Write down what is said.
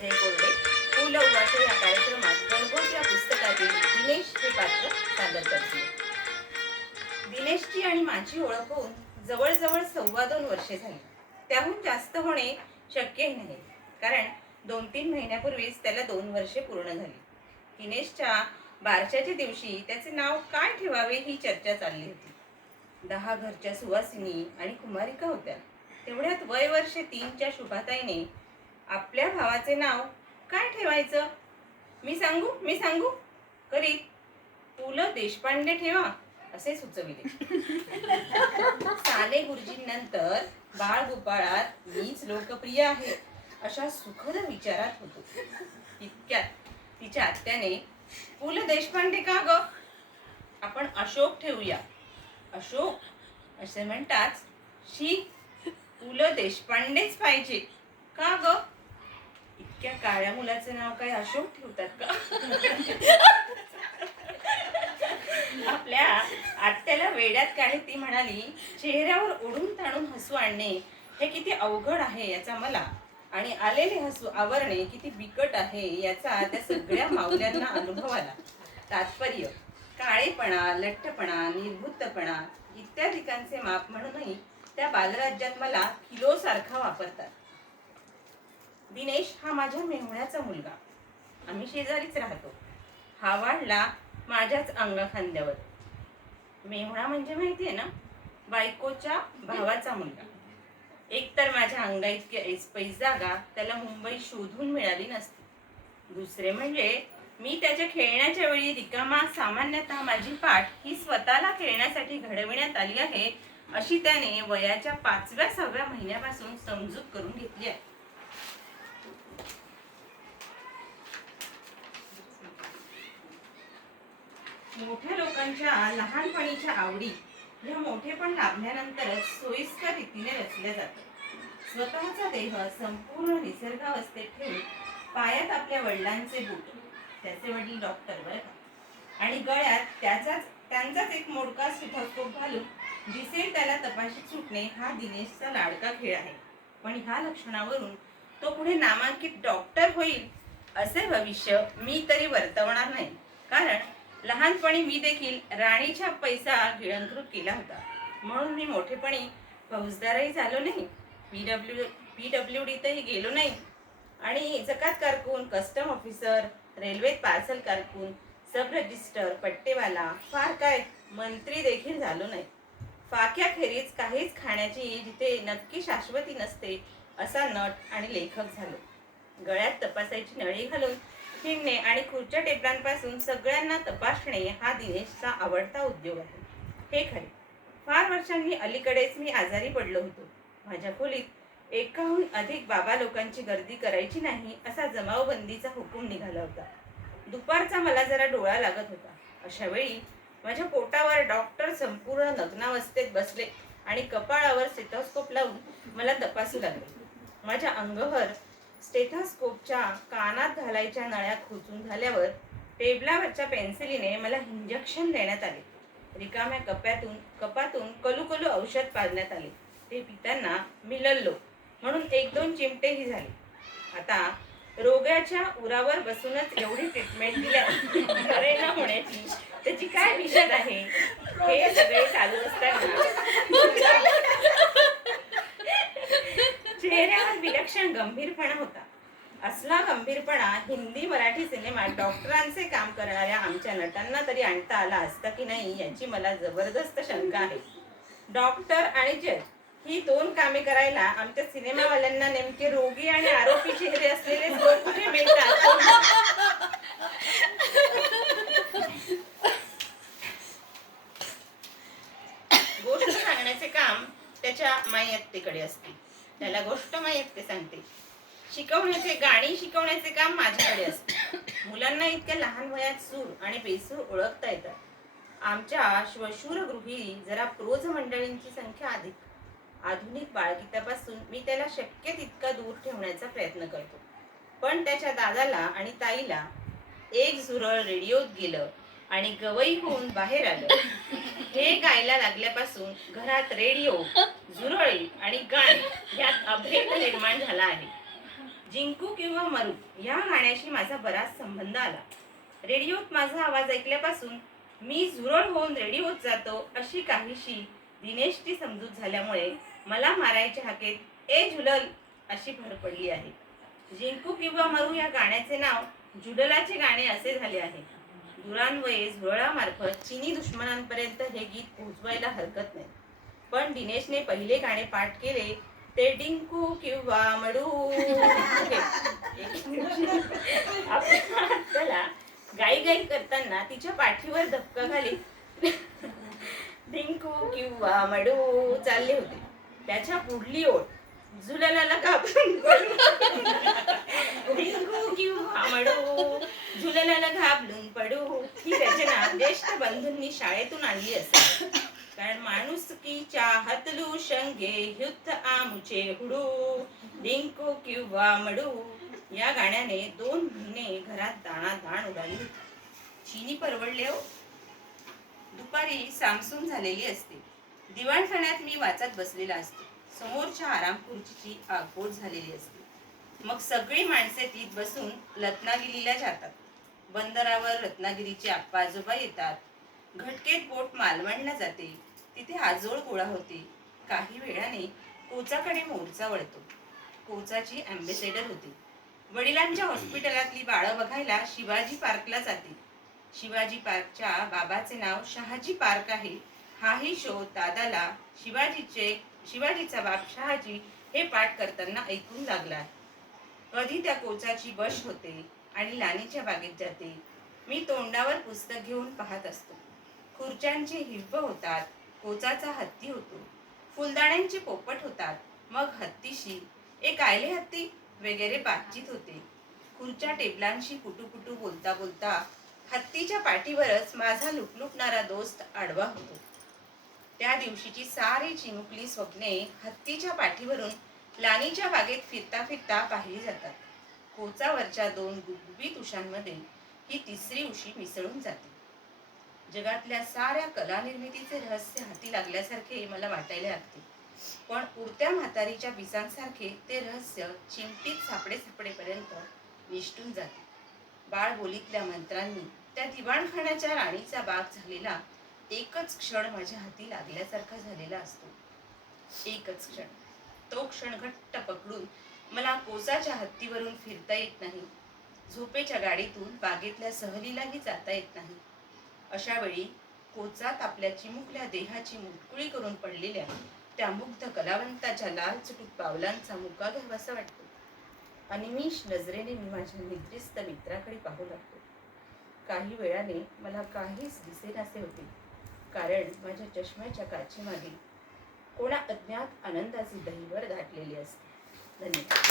संजय कोरडे पु ल उवाचे या कार्यक्रमात गणगोत या पुस्तकातील दिनेश हे पात्र सादर करतील. दिनेशची आणि माझी ओळख होऊन जवळजवळ 2.25 वर्षे झाली. त्याहून जास्त होणे शक्यही नाही, कारण 2-3 महिन्यापूर्वीच त्याला 2 वर्षे पूर्ण झाली. दिनेशच्या बारशाच्या दिवशी त्याचे नाव काय ठेवावे ही चर्चा चालली होती. 10 घरच्या सुवासिनी आणि कुमारिका होत्या. तेवढ्यात वय वर्ष 3च्या शुभाताईने आपल्या भावाचे नाव काय ठेवायचं, मी सांगू करीत पु ल देशपांडे ठेवा असे सुचविले. साने गुरुजींनंतर बाळ गोपाळात मीच लोकप्रिय आहे अशा सुखद विचारात होतो. इतक्यात तिच्या आत्याने पु ल देशपांडे का ग, आपण अशोक ठेवूया. अशोक असे म्हणताच शी, पु ल देशपांडेच पाहिजे का ग, इतक्या काळ्या मुलाचं नाव काय अशोक ठेवतात का. आपल्या आत्याला वेड्यात काढत ती म्हणाली, चेहऱ्यावर ओढून ताणून हसू आणणे हे किती अवघड आहे याचा मला, आणि आलेले हसू आवरणे किती बिकट आहे याचा त्या सगळ्या माऊल्यांना अनुभव आला. तात्पर्य, काळेपणा, लठ्ठपणा, निर्बुद्धपणा इत्यादिकांचे माप म्हणूनही त्या बालराज्यात मला किलो सारखा वापरतात. दिनेश हा माझ्या मेहुण्याचा मुलगा. आम्ही शेजारीच राहतो. हा वाढला माझ्याच अंगाखांद्यावर. मेहुणा म्हणजे माहितीये ना, बायकोच्या भावाचा मुलगा. एकतर माझ्या अंगा इतकी ऐसपैस जागा त्याला मुंबईत शोधून मिळाली नसती. दुसरे म्हणजे मी त्याच्या खेळण्याच्या वेळी रिकामा सामान्यतः माझी पाठ ही स्वतःला खेळण्यासाठी घडविण्यात आली आहे अशी त्याने वयाच्या 5व्या-6व्या महिन्यापासून समजूत करून घेतली आहे. मोठ्या लोकांच्या लहानपणीच्या आवडी ह्या मोठेपण लाभल्यानंतरच सोयीस्कर रीतीने रचल्या जातात. स्वतःचा देह संपूर्ण निसर्गावस्थेत ठेवून पायात आपल्या वडिलांचे बूट, त्याचे वडील डॉक्टर बरं का, आणि गळ्यात त्यांचाच एक मोडका स्टेथोस्कोप घालून दिसेल त्याला तपाशीत सुटणे हा दिनेशचा लाडका खेळ आहे. पण ह्या लक्षणावरून तो पुढे नामांकित डॉक्टर होईल असे भविष्य मी तरी वर्तवणार नाही, कारण लहानपणी मी देखील राणीच्या पैसा गिळंकृत केला होता. म्हणून मी मोठेपणी फौजदारही झालो नाही, PWDतही गेलो नाही, आणि जकात कारकून, कस्टम ऑफिसर, रेल्वेत पार्सल कारकून, सब रजिस्टर, पट्टेवाला, फार काय मंत्री देखील झालो नाही. फाक्याखेरीज काहीच खाण्याची जिथे नक्की शाश्वती नसते असा नट आणि लेखक झालो. गळ्यात तपासायची नळी घालून फिरणे आणि खुर्च्या टेबलांपासून सगळ्यांना तपासणे हा दिनेशचा आवडता उद्योग आहे. हे खरे, फार वर्षांनी अलीकडेच मी आजारी पडलो होतो. माझ्या खोलीत 1हून अधिक बाबा लोकांची गर्दी करायची नाही असा जमावबंदीचा हुकूम निघाला होता. दुपारचा मला जरा डोळा लागत होता. अशा वेळी माझ्या पोटावर डॉक्टर संपूर्ण नग्नावस्थेत बसले आणि कपाळावर स्टेथोस्कोप लावून मला तपासू लागले. माझ्या अंगभर स्टेथोस्कोपच्या कानात घालायच्या नळ्या खोचून झाल्यावर टेबलावरच्या पेन्सिलीने मला इंजेक्शन देण्यात आले. रिकाम्या कपातून कलुकलू औषध पाजण्यात आले. ते पिताना मी लढलो म्हणून 1-2 चिमटेही झाले. आता रोगाच्या उरावर बसूनच एवढी ट्रीटमेंट दिल्या बरे न होण्याची त्याची काय विषय आहे. हे सगळे चालू असताना चेहऱ्यावर विलक्षण गंभीरपणा होता. असला गंभीरपणा हिंदी मराठी सिनेमात डॉक्टरांचे काम करणाऱ्या आमच्या नटांना तरी आणता आला असता की नाही याची मला जबरदस्त शंका आहे. डॉक्टर आणि जज ही 2 कामे करायला आमच्या सिनेमावाल्यांना नेमके रोगी आणि आरोपी चेहरे असलेले लोक कुठे मिळतात. गोष्ट सांगण्याचे काम त्याच्या मायत्तेकडे असते. त्याला गोष्ट मायत्ते सांगते. गाणी शिकवण्याचे काम माझ्याकडे असते. मुलांना इतक्या लहान वयात सूर आणि बेसूर ओळखता येतात. आमच्या श्वशुरगृही जरा प्रोज मंडळींची संख्या अधिक. आधुनिक बाळगीतापासून मी त्याला शक्य तितका दूर ठेवण्याचा प्रयत्न करतो. पण त्याच्या दादाला आणि ताईला एक झुरळ रेडिओत गेलं आणि गवई होऊन बाहेर आलं. हे गायला लागल्यापासून घरात रेडिओ, झुरळी आणि गाणी यात अभेद निर्माण झाला आहे. जिंकू किंवा मरू या गाण्याशी माझा बराच संबंध आला. रेडिओत माझा आवाज ऐकल्यापासून मी झुरळ होऊन रेडिओत जातो अशी काहीशी दिनेशची समजूत झाल्यामुळे मला मारायच्या हाकेत ए झुलल अशी भर पडली आहे. जिंकू किंवा मरू या गाण्याचे नाव जुडलाचे गाणे असे झाले आहे. दुरान्वये झुरळामार्फत चिनी दुश्मनांपर्यंत हे गीत पोहोचवायला हरकत नाही. पण दिनेशने पहिले गाणे पाठ केले ते डिंकू किंवा मडू आपल्याला गाई गाई करताना तिच्या पाठीवर धक्का घाली डिंकू किंवा मडू चालले होते. त्याच्या पुढली ओळ झुललाला घाबरून डिंकू किंवा मडू झुललाला घाबरून पडू ही रचना ज्येष्ठ बंधूंनी शाळेतून आणली असेल. कारण माणुसकीच्या हतलू शंगे युद्ध आमुचे हुडू डिंकू किंवा मडू या गाण्याने 2 महिने घरात दाणादाण उडाली होती. चिनी परवडले हो. दुपारी सामसूम झालेली असते. दिवाणखान्यात मी वाचत बसलेला असतो. समोरच्या आराम खुर्चीची आगबोट झालेली असते. मग सगळी माणसे तीत बसून रत्नागिरीला जातात. बंदरावर रत्नागिरीचे आप्पा आजोबा येतात. घटकेत बोट मालवणला जाते. तिथे आजोळ गोळा होते. काही वेळाने कोचाकडे मोर्चा वळतो. कोचाची अँबेसेडर होती. वडिलांच्या हॉस्पिटलातली बाळं बघायला शिवाजी पार्कला जाते. शिवाजी पार्कच्या बाबाचे नाव शहाजी पार्क आहे. हाही शोध दादाला शिवाजीचा बाप शहाजी हे पाठ करताना ऐकून लागला. कधी त्या कोचाची बस होते आणि लानीच्या बागेत जाते. मी तोंडावर पुस्तक घेऊन पाहत असतो. खुर्च्यांचे हिब्ब होतात. कोचाचा हत्ती होतो. फुलदाण्यांचे पोपट होतात. मग हत्तीशी ए कायले हत्ती वगैरे बातचीत होते. खुर्च्या टेबलांशी कुटुकुटू बोलता बोलता हत्तीच्या पाठीवरच माझा लुटलुटणारा दोस्त आडवा होतो. त्या दिवशीची सारी चिमुकली स्वप्ने हत्तीच्या पाठीवरून लानीच्या बागेत फिरता फिरता पाहिली जातात. कोचावरच्या 2 गुबगुबीत उशांमध्ये ही तिसरी उशी मिसळून जाते. जगातल्या साऱ्या कला निर्मितीचे रहस्य हाती लागल्यासारखे मला वाटायला लागते. पण उडत्या म्हातारीच्या पिसांसारखे ते रहस्य चिमटीत सापडेपर्यंत निष्ठून जाते. बाळ बोलीतल्या मंत्रांनी त्या दिवाणखान्याच्या राणीचा बाग झालेला एकच क्षण माझ्या हाती लागल्यासारखा झालेला असतो. एकच क्षण. तो क्षण घट्ट पकडून मला कोचाच्या हत्तीवरून फिरता येत नाही. झोपेच्या गाडीतून बागेतल्या सहलीलाही जाता येत नाही. अशा वेळी कोचात आपल्या चिमुकल्या देहाची मुटकुळी करून पडलेल्या त्या मुग्ध कलावंताच्या लालचुटूक पावलांचा मुका घ्यावासा वाटतो. अनिमिष नजरेने मी माझ्या निद्रिस्त मित्राकडे पाहू लागतो. काही वेळाने मला काहीच दिसेनासे होते. कारण माझ्या चष्म्याच्या काचेमागे कोणा अज्ञात आनंदाची दहीवर दाटलेली असते. धन्यवाद.